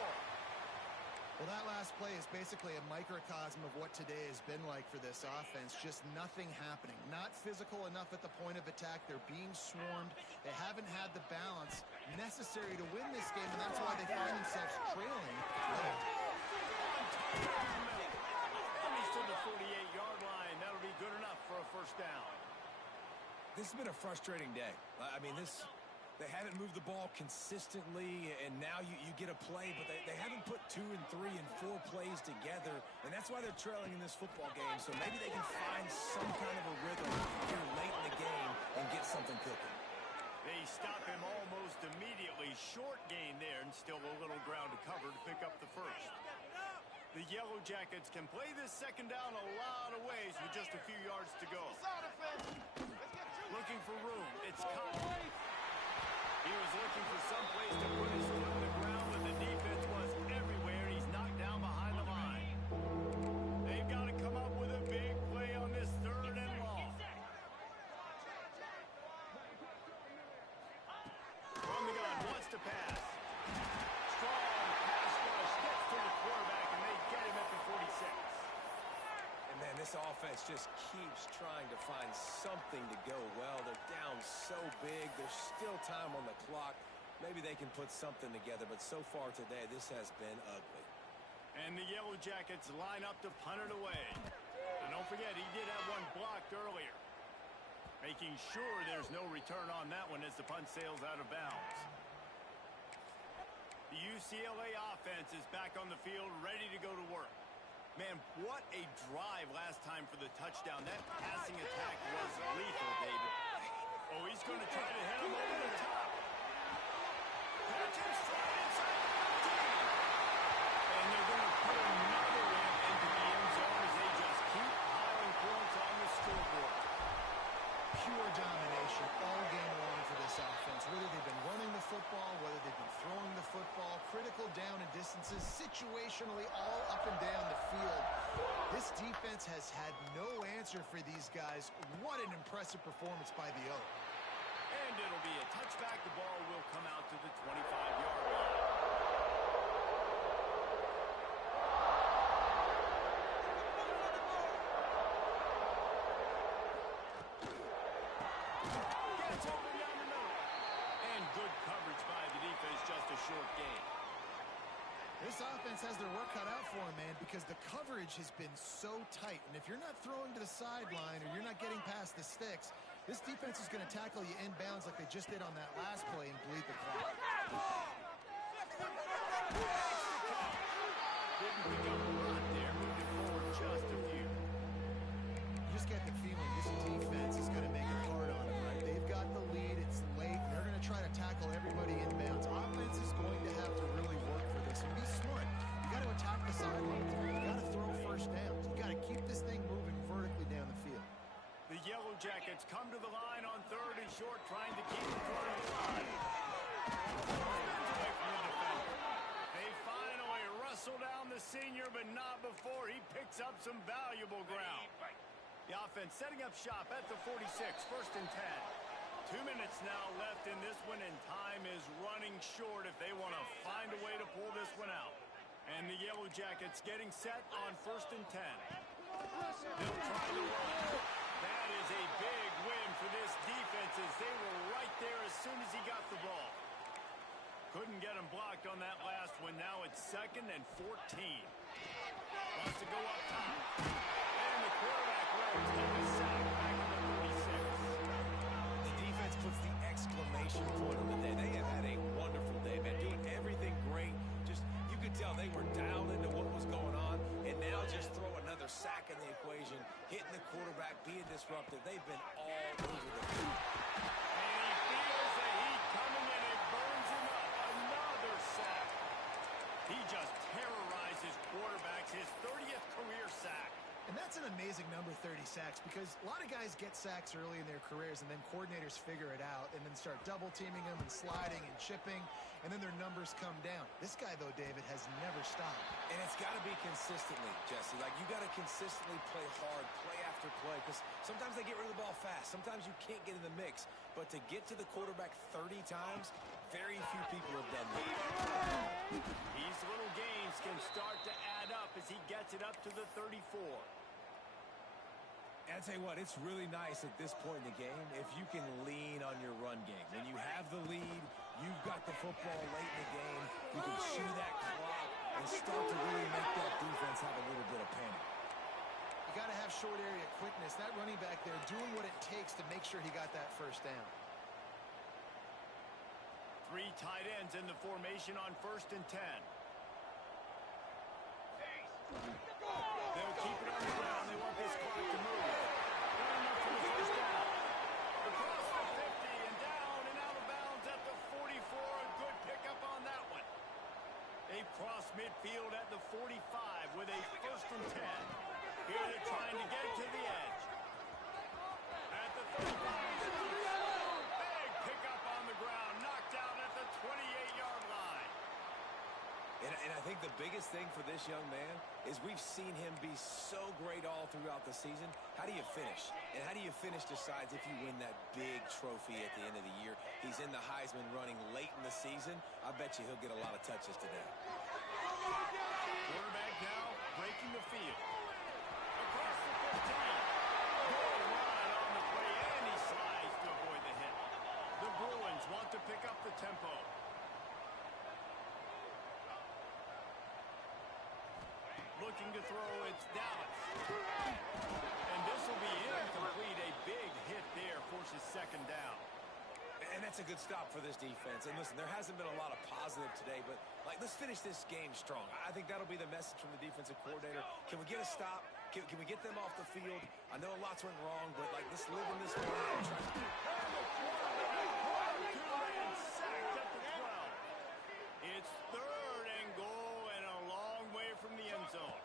Well, that last play is basically a microcosm of what today has been like for this offense. Just nothing happening. Not physical enough at the point of attack. They're being swarmed. They haven't had the balance necessary to win this game, and that's why they find themselves trailing. Finish to the 48-yard line. That'll be good enough for a 1st down. This has been a frustrating day. I mean, they haven't moved the ball consistently, and now you get a play, but they haven't put 2 and 3 and 4 plays together, and that's why they're trailing in this football game. So maybe they can find some kind of a rhythm here late in the game and get something cooking. They stop him almost immediately. Short gain there, and still a little ground to cover to pick up the 1st. The Yellow Jackets can play this 2nd down a lot of ways with just a few yards to go. Looking for room. It's Cotton. He was looking for some place to put his foot on the ground, but the defense was everywhere. He's knocked down behind the line. They've got to come up with a big play on this 3rd and long. From the gun, wants to pass. Strong pass rush, gets to the quarterback, and they get him at the 46. And man, this offense just keeps trying to find something to go well. They're down so big. There's still time on the clock. Maybe they can put something together, but so far today, this has been ugly. And the Yellow Jackets line up to punt it away. And don't forget, he did have one blocked earlier. Making sure there's no return on that one as the punt sails out of bounds. The UCLA offense is back on the field, ready to go to work. Man, what a drive last time for the touchdown. That passing attack was lethal, David. Oh, he's going to try to hit him over the top. Catch him straight inside the 15. And they're going to put another one into the end zone as they just keep piling points on the scoreboard. Pure domination all game long for this offense. Whether they've been running the football, whether they've been throwing the football, critical down and distances, situationally all up and down the field. This defense has had no answer for these guys. What an impressive performance by the O. And it'll be a touchback. The ball will come out to the 25-yard line. Gets open down the middle. And good coverage by the defense, just a short gain. This offense has their work cut out for them, man, because the coverage has been so tight. And if you're not throwing to the sideline or you're not getting past the sticks, this defense is going to tackle you inbounds like they just did on that last play and bleed the clock. Didn't pick up a lot there, moving forward just a few. You just get the feeling this defense is going to make it hard on them, right? They've got the lead, it's late, and they're going to try to tackle everybody inbounds. Offense is going to have to really work for this and be smart. You got to attack the sidelines. You got to throw first downs. You got to keep this thing moving vertically down the field. The Yellow Jackets come to the line on 3rd and short, trying to keep the front of the line. Away from the defender. They finally wrestle down the senior, but not before he picks up some valuable ground. The offense setting up shop at the 46, 1st and 10. 2 minutes now left in this one, and time is running short if they want to find a way to pull this one out. And the Yellow Jackets getting set on 1st and 10. They'll try to run. That is a big win for this defense as they were right there as soon as he got the ball. Couldn't get him blocked on that last one. Now it's 2nd and 14. Wants to go up top. And the quarterback Rose take a sack back in the 36. The defense puts the exclamation point on the day. They have had a wonderful day, man. Doing everything great. Just, you could tell they were dialed into what was going on. And now just throw another sack in the equation. Hitting the quarterback, being disruptive. They've been all over the field. And he feels the heat coming and it burns him up. Another sack. He just terrorizes quarterbacks. His 30th career sack. And that's an amazing number, 30 sacks, because a lot of guys get sacks early in their careers and then coordinators figure it out and then start double teaming them and sliding and chipping, and then their numbers come down. This guy, though, David, has never stopped. And it's got to be consistently, Jesse. Like, you got to consistently play hard, play after play, because sometimes they get rid of the ball fast. Sometimes you can't get in the mix. But to get to the quarterback 30 times, very few people have done that. These little gains can start to add up as he gets it up to the 34. And I tell you what, it's really nice at this point in the game if you can lean on your run game. When you have the lead, you've got the football late in the game, you can chew that clock and start to really make that defense have a little bit of panic. You got to have short area quickness. That running back there doing what it takes to make sure he got that first down. 3 tight ends in the formation on 1st and 10. They'll keep it on the ground. They want this clock to move. Going up for the first down. Across the 50 and down and out of bounds at the 44. A good pickup on that one. They cross midfield at the 45 with a 1st and 10. Here they're trying to get to the edge. At the 35. Big pickup on the ground. Knocked down at the 28-yard line. And I think the biggest thing for this young man is we've seen him be so great all throughout the season. How do you finish? And how do you finish decides if you win that big trophy at the end of the year. He's in the Heisman running late in the season. I bet you he'll get a lot of touches today. Quarterback now breaking the field. Across the 15. Good run on the play, and he slides to avoid the hit. The Bruins want to pick up the tempo. looking to throw. It's Dallas. And this will be incomplete. A big hit there forces second down. And that's a good stop for this defense. And listen, there hasn't been a lot of positive today, but let's finish this game strong. I think that'll be the message from the defensive coordinator. Can we get a stop? Can we get them off the field? I know lots went wrong, but let's live in this moment and try to do it. Sacked at the 12. It's third and goal and a long way from the end zone.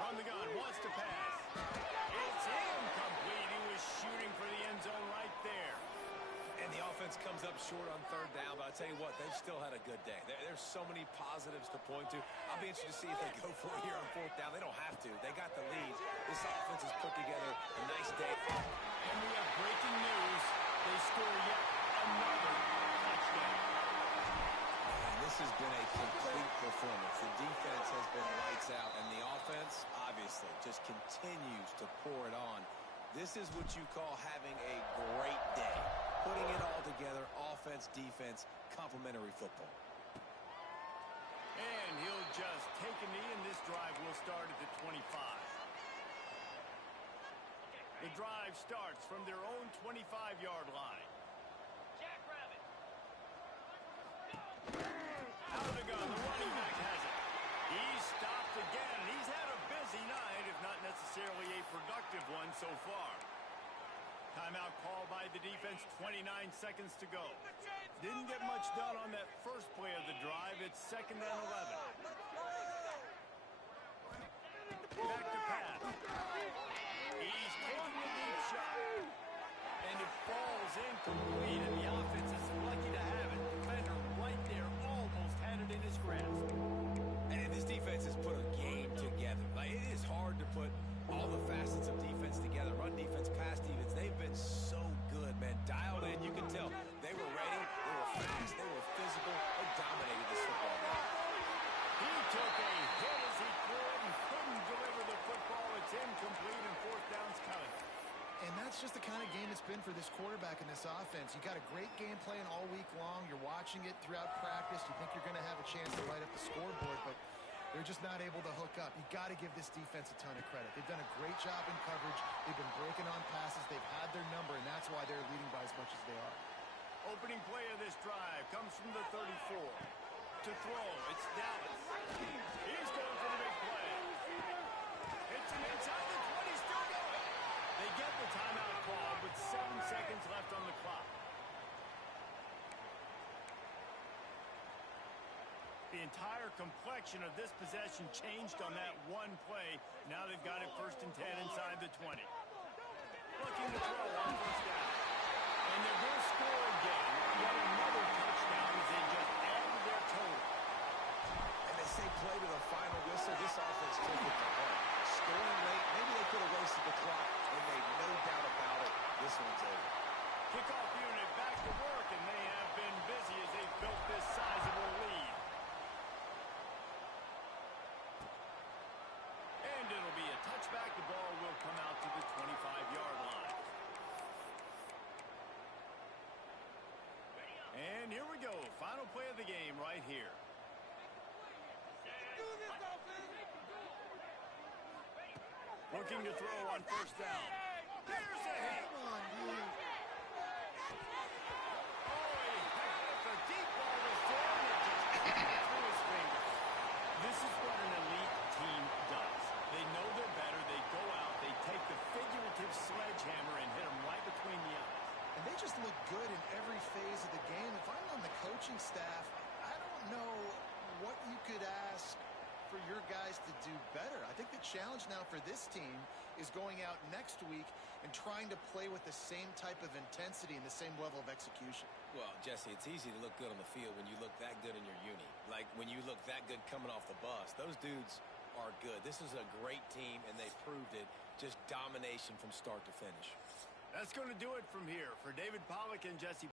From the gun, wants to pass. It's incomplete. He was shooting for the end zone right there. And the offense comes up short on third down, but I'll tell you what, they've still had a good day. There's so many positives to point to. I'll be interested to see if they go for it here on fourth down. They don't have to. They got the lead. This offense has put together a nice day. And we have breaking news. They score yet another touchdown. And this has been a complete performance. The defense has been lights out, and the offense, obviously, just continues to pour it on. This is what you call having a great day. Putting it all together, offense, defense, complementary football. And he'll just take a knee, and this drive will start at the 25. The drive starts from their own 25-yard line. Out of the gun, the running back has it. He's stopped again. He's had a busy night, if not necessarily a productive one so far. Timeout called by the defense, 29 seconds to go. Didn't get much done on that first play of the drive. It's second and 11. Back to pass. He's taking a deep shot. And it falls incomplete, and the offense is lucky to have it. Defender right there almost had it in his grasp. And this defense has put a game together. It is hard to put all the facets of defense together. Run defense, pass defense. They've been so good, man. Dialed in. You can tell they were ready. They were fast. They were physical. They dominated this football game. He took a hit as he threw it and couldn't deliver the football. It's incomplete and fourth down's coming. And that's just the kind of game it's been for this quarterback in this offense. You got a great game plan all week long. You're watching it throughout practice. You think you're going to have a chance to light up the scoreboard, but they're just not able to hook up. You got to give this defense a ton of credit. They've done a great job in coverage. They've been breaking on passes. They've had their number, and that's why they're leading by as much as they are. Opening play of this drive comes from the 34. To throw, it's Dallas. He's going for the big play. Hits him inside the 20, still going. They get the timeout call with 7 seconds left on the clock. The entire complexion of this possession changed on that one play. Now they've got it first and 10 inside the 20. Looking to throw on first down. And they're going to score again. Yet another touchdown as they just add to their total. And they say play to the final whistle. This offense took it to heart. Scoring late. Maybe they could have wasted the clock. They made no doubt about it. This one's over. Kickoff unit back to work, and they have been busy as they've built this sizable lead. And it'll be a touchback. The ball will come out to the 25-yard line. And here we go. Final play of the game right here. Looking to throw on first down. There's a hit. Come on, dude. The deep ball was there, and it just through his fingers. This is what an elite team does. They know they're better. They go out. They take the figurative sledgehammer and hit them right between the eyes. And they just look good in every phase of the game. If I'm on the coaching staff, I don't know what you could ask for your guys to do better. I think the challenge now for this team is going out next week and trying to play with the same type of intensity and the same level of execution. Well, Jesse, it's easy to look good on the field when you look that good in your uni. Like when you look that good coming off the bus. Those dudes are good. This is a great team, and they proved it. Just domination from start to finish. That's going to do it from here. For David Pollack and Jesse